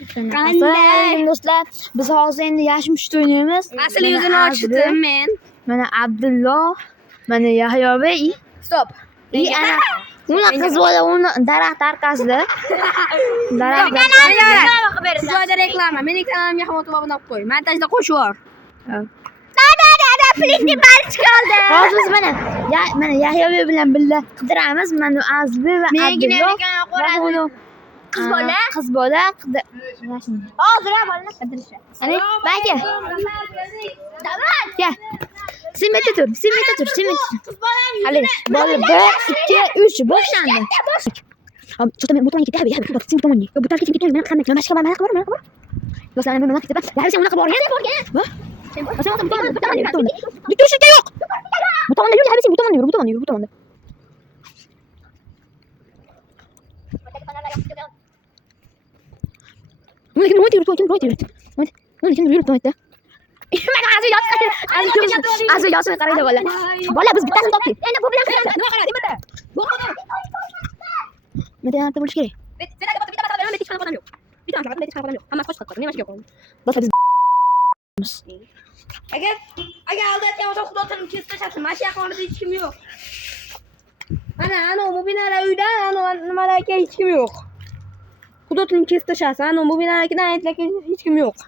Assalomu do'stlar. Biz hozir endi yashil mushti o'ynaymiz. Asl yuzini ochdim men. Mana Abdulloh, mana Yahyobek. Stop. Ana uni qiz bola uni daraxt orqasida. Daraxt Joyda reklama. Mening kanalimga ham o'tib obuna qo'y. Montajda qo'shib yubor. Plikni bari chiqardi. Hozir biz mana Yahyobek bilan birga qidiramiz. Mana Azbi va Abdulloh. Qiz bola hozir ham bolalar qidirishi. Ana baka. Kel. Sen meta tur. Hali bola 1 2 3 boshlandi. Cho'ta men motorga ketdi. Sen tomonga. Bu tarafga ketdi. Men qilmayman. Mana shunga mana qilib. Do'stlar men nima qilaman? Sen unaqa borgan. Sen bitirishga yo'q. Bu tomonda yur, sen bu tomonda yur, bu tomonda. Mungkin mau tidur. Mana Azu yasir qaraydi bola. Bola biz bittasini topdik. Endi bu bilan nima qiladi? Meta bo'lish kerak. Hamma qo'shib qoldi. Nima qilib qoldi? Biz Agar aldatgan o'ta xudo tilim kesib tashlasin. Mana shu yoqlarda hech kim yo'q. Ana mubinalar uyda, nimalarga hech kim yo'q. Xudo tilim kesib tashlasin. Ana mubinalarga hech kim yo'q.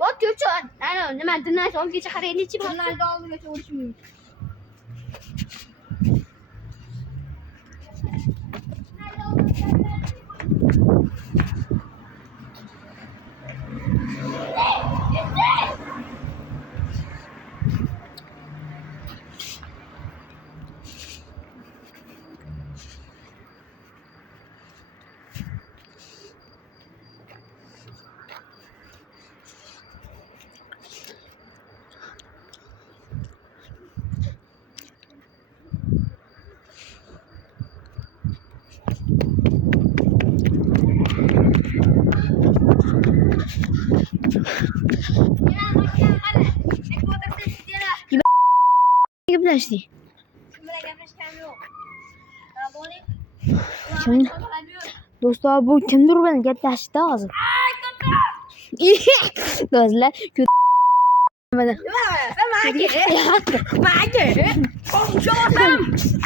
Bot ko'chon. Ana nima dinay olgacha qaraylikchi bot. Dinayda olgacha o'lish mumkin. gaplashdik. Do'stlar bu kimdir bilan gaplashdi hozir. Do'stlar mana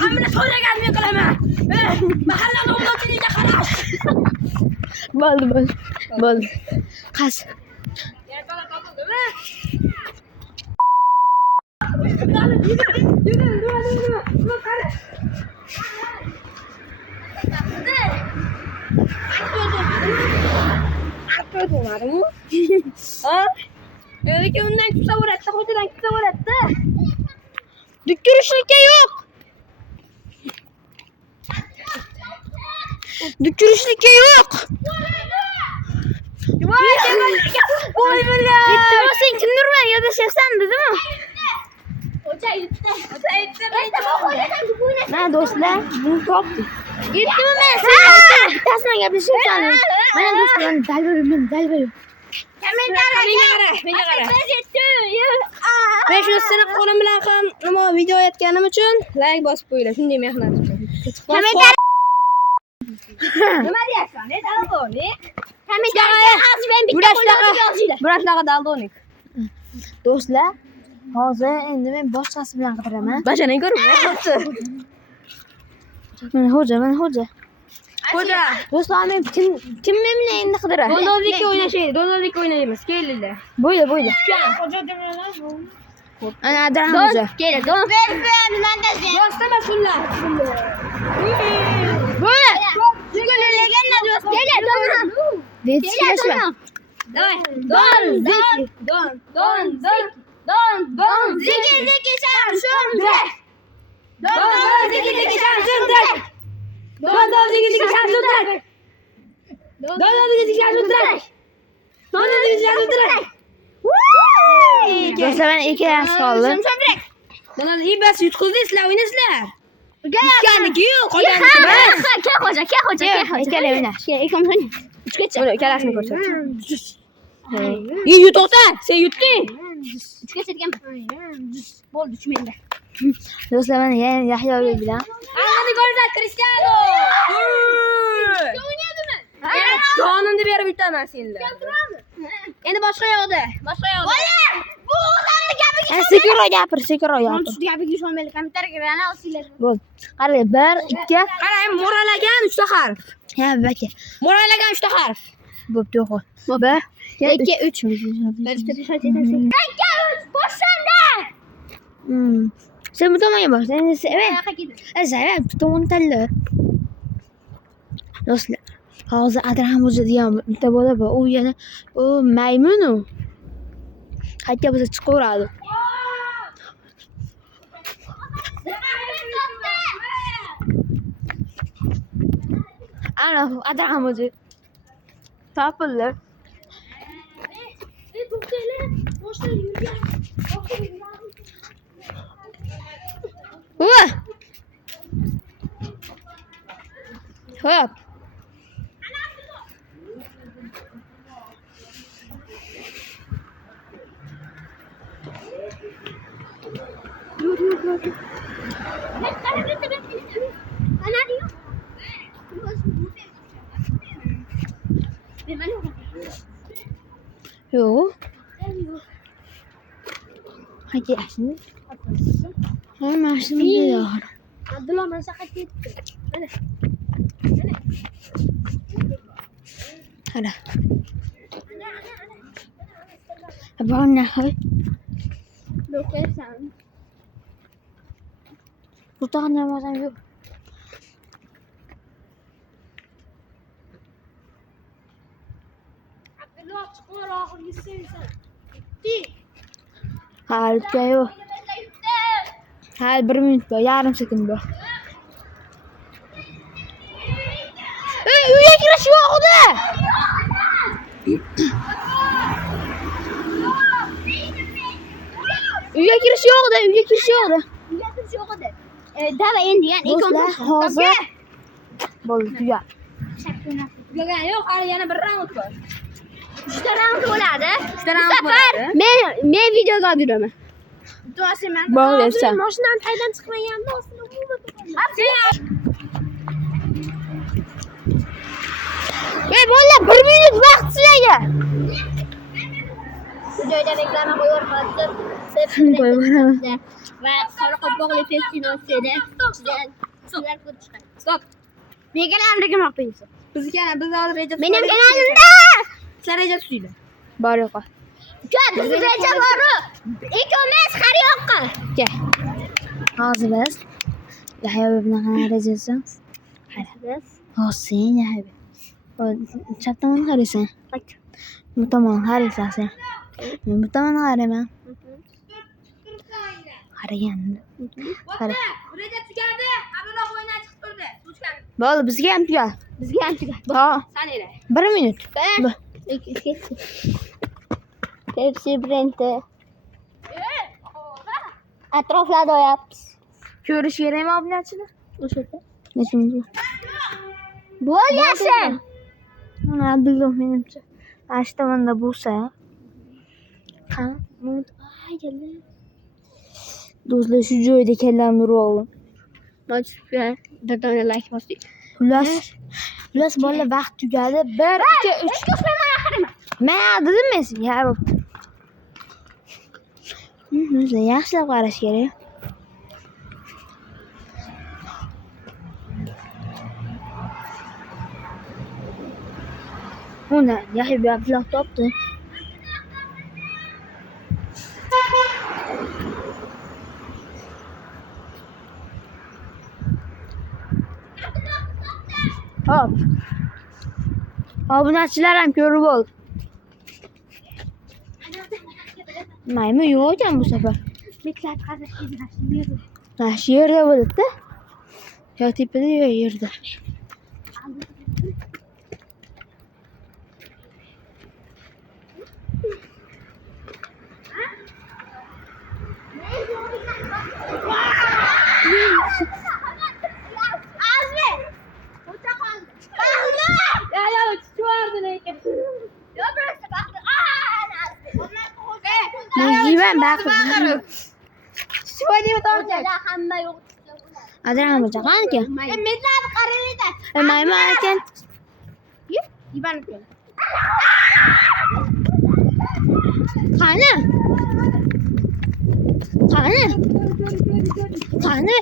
Hamma so'raganini qilaman. Mahalla nomdorchilikka qarash. Bo'ldi. Qas. Lekin undan tutaveradi, xo'jadan tutaveradi. Dukkurishlikka yo'q. Voy billa. Sen kimdir bilan gaplashayapsan dedimi? Mana do'stlar, buni topdik. Yetdimi men sen bittasini gaplashayapsan. Mana do'stlar, dalba. Menga qara. Men shu seni qo'lim bilan ham nima video aytganim uchun like bosib qo'yinglar. Shunday mehnat uchun. Nima deyapsan? Ne daldonik? Burashlaga daldonik. Do'stlar, hozir endi men boshqasi bilan qidiraman. Bajaning ko'ryapti. Mana xo'ja. Xo'ja. Do'stlar, men kim men bilan endi qidira? Donozlik o'ynaymiz. Kelinglar. Bo'yla. Ana Adran xo'ja. Kel, don. Dostama shunlar. Bo'yla. Shukurlarga do'st. Kel, don. Detishlar. Don. Ziki shamshun. Do'stlar, men ikki yaxshi qoldi. Bas yutqizdiysizlar, o'ynasizlar. Ikkaniga yo'q, qolganiki. Kel xo'ja. Ikkala o'yna. Ikkalasini ko'rsat. Yut to'xta, sen yutding. 3ga ketganman. Bo'ldi, 3 menda. Do'stlar, men Yahyobek bilan Hadi ko'rsat Cristiano. Jonimni berib yutaman senlar. Endi boshqa yoqda. Bu odamni gapiga Sekinroq gapir, sekinroq Men gapir. shu gapiga ishonmayli. Kommentariyga yana olsanglar. Bo'l. Qara, 1 2 Qarang, mo'ralagan 3 ta harf. Ha, baka. Mo'ralagan 3 ta harf. Bo'pti, yo'q. 1 2 3. Boshanda. Sen bu tomonga bor. Sen Sen bu tomonni tanla. Do'stlar, hozir Adram o'zi degan bitta bola bor. U yana maymun u. Qayerga bo'lsa chiqaveradi. Ana Adram o'zi. Topildi. Hop. Yo. Hadi aslında. Hemen aslında gidiyor. Abdullah masakat etti. Hadi. Abang nak hai. Lokasyon. Bukan nama saya. Abdullah çıkıyor ahır gitsin. Hal kayo. Hal 1 minut bu, yarım sekund bu. Uyga kirish yo'q edi. Uyga kirish yo'q edi, uyga kirish yo'q edi. Davay endi yana Do'stlar, hozir bo'ldi, tuga. Yo'q, yo'q, hali yana bir raund bor. 3 ta round bo'ladi. 3 ta round bo'ladi. Men videoga olib yuraman. Bo'lsa. Mashinam haydan chiqmaganmi? Ey bolalar 1 minut vaqt sizlarga. Bu joyda reklama qo'yib qo'ydim. Qo'yib qo'yaman. Va Qoraqalpoq festivalida sizlar ko'rishgan. Stop. Men kanalimdagi maqtaysiz. Biz hozir reja Mening kanalimda. Sizlar reja tuzinglar. Bor yo'q. Biz reja bor. Ikkomiz har yoqqa. Kel. Hozir biz Yahyo bilan qaraysiz. Biz Hozir Yahyo. Chap tomon qaraysan. Bu tomon qaraysan sen. Men bu tomon qarayman. Qaraganda. Qara. Reja tugadi. Abdulloh o'yindan chiqib turdi. Tushgan. Bo'ldi, bizga ham tuga. bizga ham tuga. Ha, Sanaylar. 1 minut. Pepsi brendi. Atroflarda o'yapmiz. Ko'rish kerakmi obunachilar? O'sha yerda. Nechunchi? Bo'lgansan. Mana Abdulloh menimcha. Ash tomonda bo'lsa. Ha, aytdi. Do'stlar, shu joyda kallamni urib oldim. Nochka bir dona like bosing. Xullas bolalar vaqt tugadi. 1 2 3. Men dedim men senga. Ha, bo'pti. Bizlar yaxshilab qarash kerak. Bunda Yahyo Abdulloh topdi. Hop. Obunachilar ham ko'rib ol. Maymun yo'q ekan bu safar. Meklab qazishni Ha, shu yerda bo'libdi. Yo tepada yo yerda. Neyman baqir. hamma yo'q. Adram bo'lsa qaniki? Metlab qaraydi. Maymun ekan. Yibanib kel. Qani? Qani? Qani?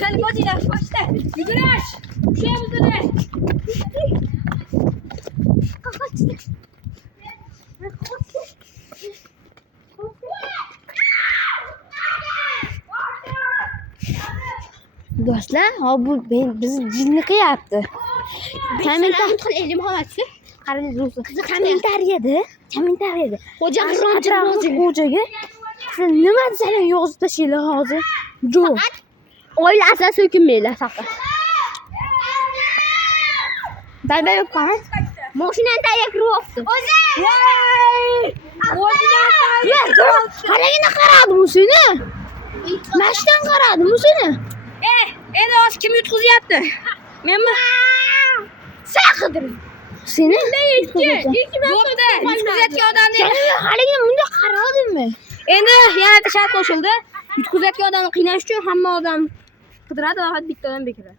Qani botinglar, boshda. Yugurish. Shu bizlar. Do'stlar, bu bizni jinni qilyapti. Qarang do'stlar. Kommentariyada. Xo'jaga. Siz nima desalar yozib tashinglar hozir. Yo'q. Oila asla so'kinmaylar faqat. Dalba yo'q qani? Mashinani tagiga kiryapti. Halagina qaradim seni. Mashdan qaradim seni. Endi hozir kim yutqizyapti? Menmi? Sen qidir. Seni? Bo'pti. Yutkizayotgan odamni. Halagina bunday qaradimmi? Endi yana shart qo'shildi. Yutkizayotgan odamni qiynash uchun hamma odam qidiradi, faqat bitta odam bekiradi.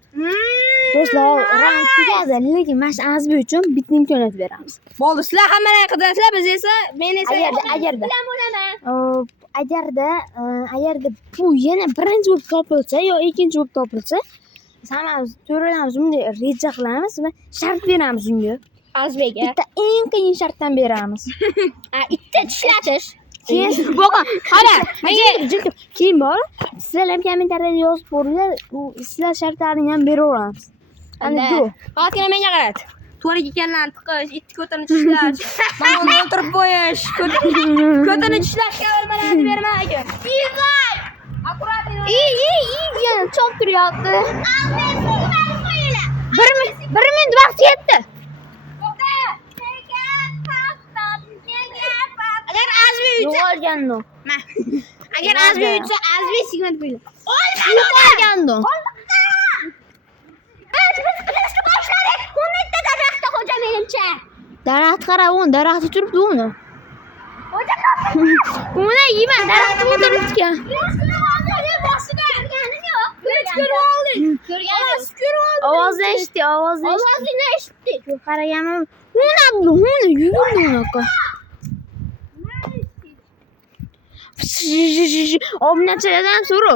Do'stlar, rang tugadi, lekin mana shu azbi uchun bitta imkoniyat beramiz. Bo'ldi, sizlar hammalarni qidirasizlar, biz esa men esa agarda bu yana birinchi bo'lib topilsa yo ikkinchi bo'lib topilsa, hammamiz to'ralamiz bunday reja qilamiz va shart beramiz unga. Azbega. Bitta eng qiyin shartdan beramiz. Itta tishlatish. Keyin bo'g'in, qara, keyin bor. Sizlar ham kommentariyada yozib qo'yinglar, sizlar shartlarini ham beraveramiz. Ana shu. Hozirgina menga qaradi. To'rik ekanlarni tiqish, itni ko'tini tishlash, mamonni o'ltirib qo'yish, ko'tini tishlashga o'rmanadi bermagan. Yana chop turyapti. 1 minut vaqt yetdi. Agar azbi yutsa, Yo'qolgandi. agar azbi yutsa, azbi segment qo'ydi. Yo'qolgandi. Daraxt qara, u daraxtda turibdi uni. Uni yeyman, daraxtda o'tiribdi. Ovozni eshitdi, ovozni eshitdi. Qaraganmi? Uni yugurdi unaqa. Obunachilardan so'ra.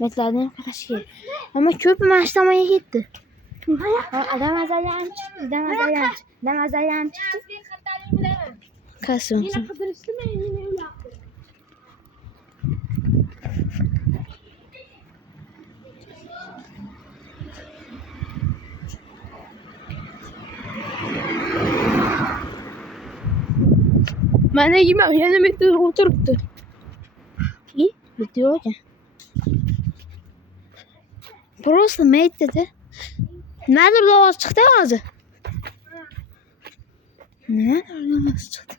Metlardan qarash kerak. Ammo ko'p mana shu tomonga ketdi. Adam azalyan chiqdi. Qasim. Mana yana bitta o'tiribdi. Bitta ekan. Просто maytda. Nimadir ovoz chiqdi hozir. Nimadir ovoz chiqdi.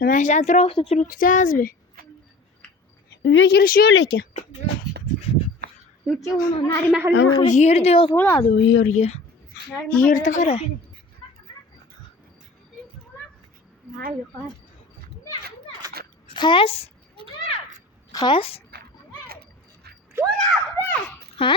Mana shu atrofda turibdi azbi. Uyga kirish yo'q ekan. U yerda yotib oladi u yerga. Yerda qara. Qas? Ha?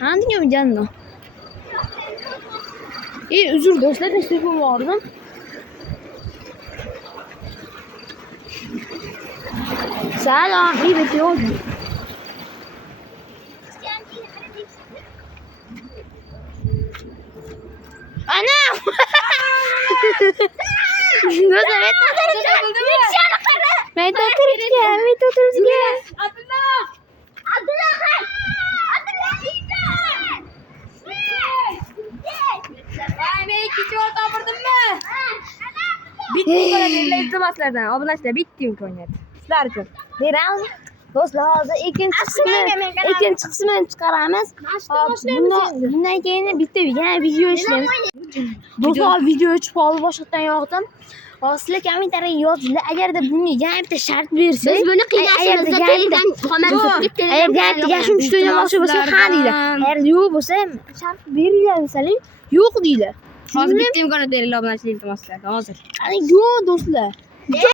Hangi canlı? Özür do'stlar, telefon vardı. Selam, iyi bekliyorum. Ana! Do'stlar, men o'tirishga. Bitta imkoniyat iltimoslardan, obunachilar, bitta imkoniyat. Sizlar uchun. Beramiz. Do'stlar, hozir ikkinchi qismini chiqaramiz. Bundan keyin bitta yana video ishlaymiz. Do'stlar, video chiqib qoldi, boshqatdan yoqdim. Hozir kommentariyga yozinglar. Agarda bunga yana bitta shart bersa, Biz buni qiynashimizda telefon agar yashim uchun o'ynamoqchi bo'lsa, ha deylar. Agar yo'q bo'lsa, shart beringlar desalar, yo'q deylar. Hozir bitta imkoniyat beringlar obunachilik iltimos sizlardan hozir. Yo'q do'stlar.